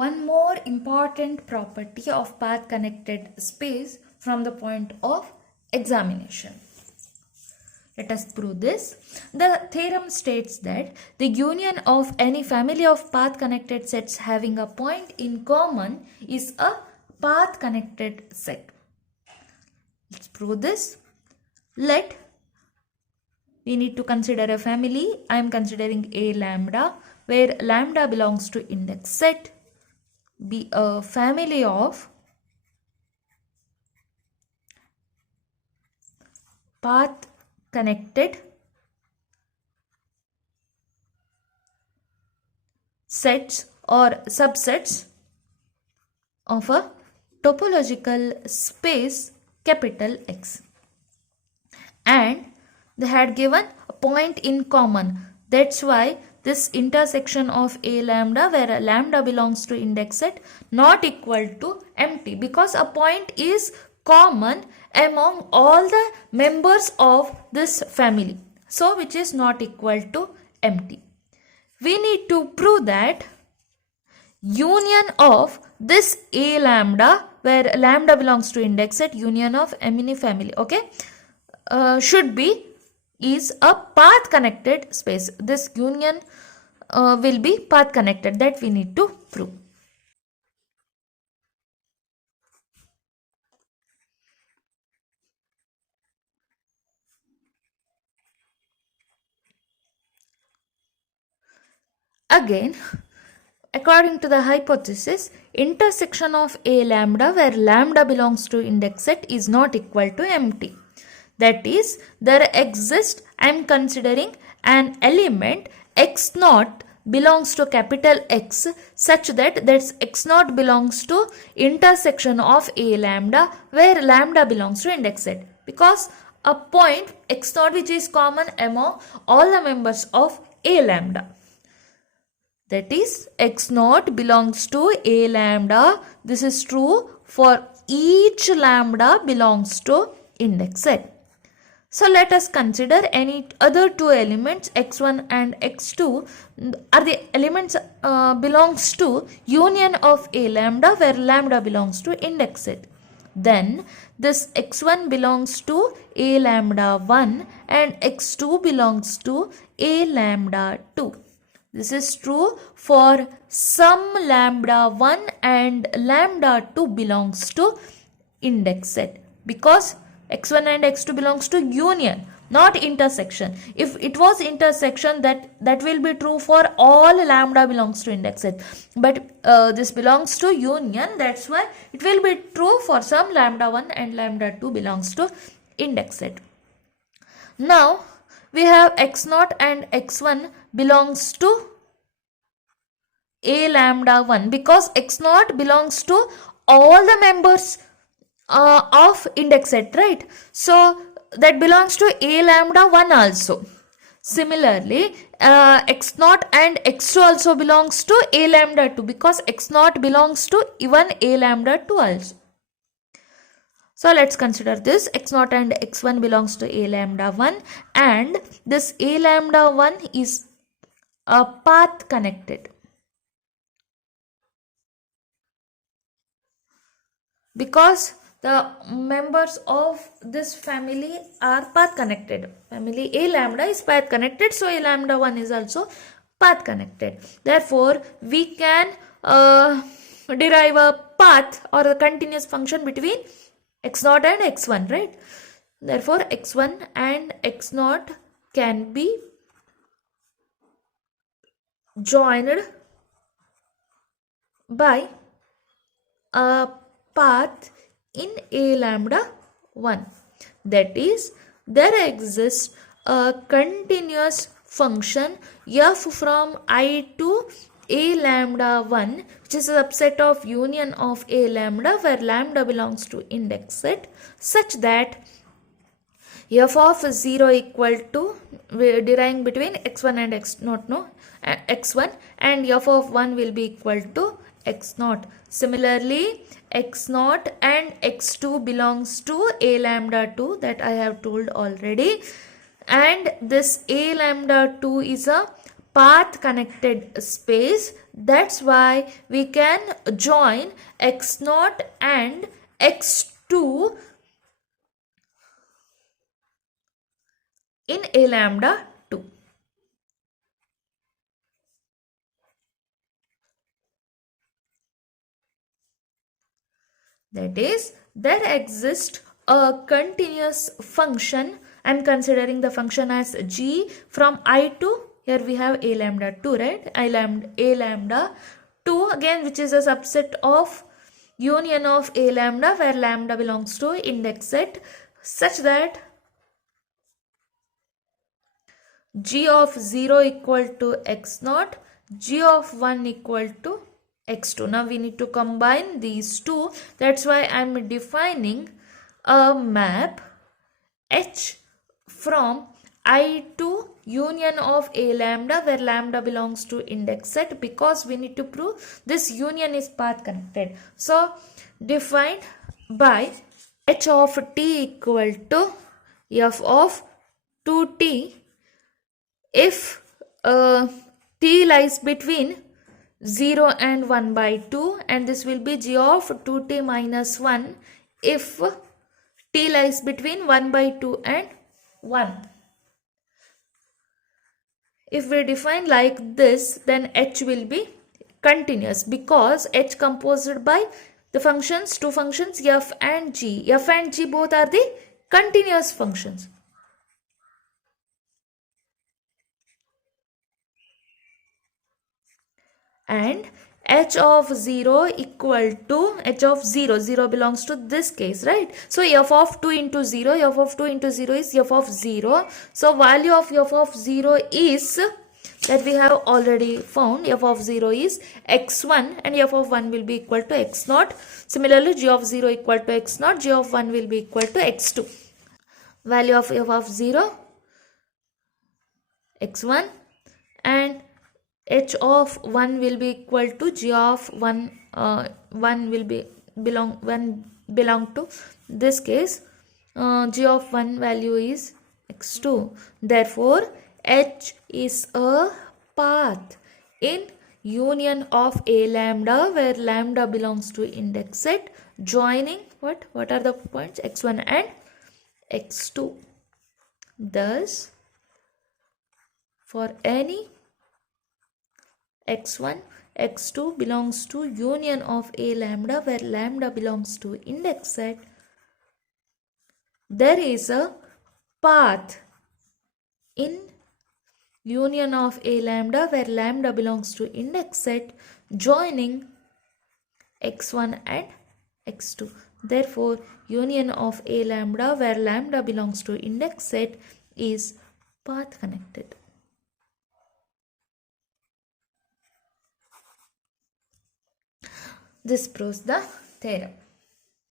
One more important property of path connected space from the point of examination. Let us prove this. The theorem states that the union of any family of path connected sets having a point in common is a path connected set. Let's prove this. We need to consider a family. I am considering A lambda, where lambda belongs to index set, be a family of path connected sets or subsets of a topological space capital X, and they had given a point in common. That's why this intersection of A lambda, where lambda belongs to index set, not equal to empty, because a point is common among all the members of this family, so which is not equal to empty. We need to prove that union of this A lambda, where lambda belongs to index set, union of any family, okay, is a path connected space. This union will be path connected. That we need to prove. Again, according to the hypothesis, intersection of A lambda, where lambda belongs to index set, is not equal to empty. That is, there exists, I am considering an element x naught belongs to capital X, such that x naught belongs to intersection of A lambda, where lambda belongs to index set, because a point x naught which is common among all the members of A lambda. That is, x naught belongs to A lambda. This is true for each lambda belongs to index set. So let us consider any other two elements, x1 and x2 are the elements belongs to union of A lambda, where lambda belongs to index set. Then this x1 belongs to A lambda 1 and x2 belongs to A lambda 2. This is true for some lambda 1 and lambda 2 belongs to index set, because x1 and x2 belongs to union, not intersection. If it was intersection, that will be true for all lambda belongs to index set, but this belongs to union, that's why it will be true for some lambda 1 and lambda 2 belongs to index set. Now we have x0 and x1 belongs to A lambda 1, because x0 belongs to all the members of index set, right? So that belongs to A lambda 1 also. Similarly, x0 and x2 also belongs to A lambda 2, because x0 belongs to even A lambda 2 also. So let's consider this. x0 and x1 belongs to A lambda 1, and this A lambda 1 is a path connected, because the members of this family are path connected. Family A lambda is path connected, so A lambda 1 is also path connected. Therefore, we can derive a path or a continuous function between x0 and x1, right? Therefore, x1 and x0 can be joined by a path in A lambda 1. That is, there exists a continuous function f from I to A lambda 1, which is a subset of union of A lambda, where lambda belongs to index set, such that f of 0 equal to, we are deriving between x1 and x1, and f of 1 will be equal to x0. Similarly, x0 and x2 belongs to A lambda 2, that I have told already, and this A lambda 2 is a path connected space. That's why we can join x0 and x2 in a lambda 2. That is, there exists a continuous function. I am considering the function as g from I to, here we have a lambda 2, right? A lambda 2 again, which is a subset of union of a lambda where lambda belongs to index set, such that g of 0 equal to x0, g of 1 equal to x2. Now we need to combine these two. That's why I am defining a map H from I to union of a lambda where lambda belongs to index set, because we need to prove this union is path connected. So defined by H of t equal to f of 2t if t lies between 0 and 1 by 2, and this will be g of 2t minus 1 if t lies between 1 by 2 and 1. If we define like this, then h will be continuous, because h composed by the functions, two functions f and g. F and g both are the continuous functions. And h of 0 equal to h of 0, 0 belongs to this case, right? So f of 2 into 0, f of 2 into 0 is f of 0. So value of f of 0 is, that we have already found, f of 0 is x1 and f of 1 will be equal to x0. Similarly, g of 0 equal to x0, g of 1 will be equal to x2. Value of f of 0, x1, and h of 1 will be equal to g of 1, 1 will be belong to this case, g of 1 value is x2. Therefore h is a path in union of a lambda where lambda belongs to index set, joining what are the points x1 and x2. Thus for any x1, x2 belongs to union of a lambda where lambda belongs to index set, there is a path in union of a lambda where lambda belongs to index set, joining x1 and x2. Therefore, union of a lambda where lambda belongs to index set is path connected. This proves the theorem.